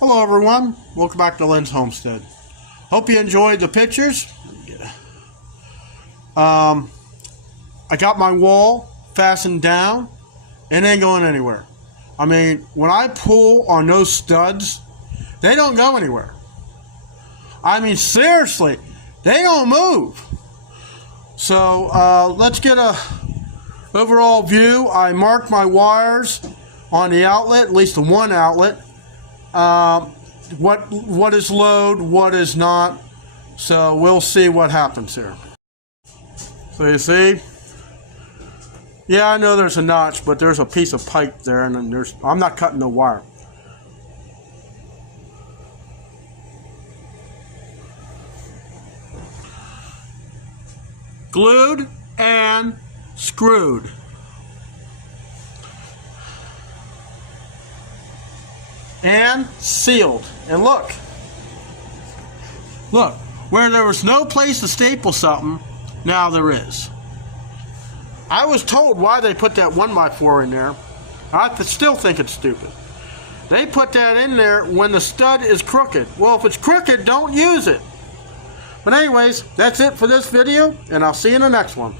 Hello everyone, welcome back to Lynn's Homestead. Hope you enjoyed the pictures. I got my wall fastened down. It ain't going anywhere. I mean, when I pull on those studs, they don't go anywhere. I mean, seriously, they don't move. So let's get a overall view. I marked my wires on the outlet, at least the one outlet. What is load, what is not. So we'll see what happens here. So you see, yeah, I know there's a notch, but there's a piece of pipe there, and then I'm not cutting the wire. Glued and screwed. And sealed. And look, where there was no place to staple something, now there is. I was told why they put that 1x4 in there. I still think it's stupid. They put that in there when the stud is crooked. Well, if it's crooked, don't use it. But anyways, that's it for this video, and I'll see you in the next one.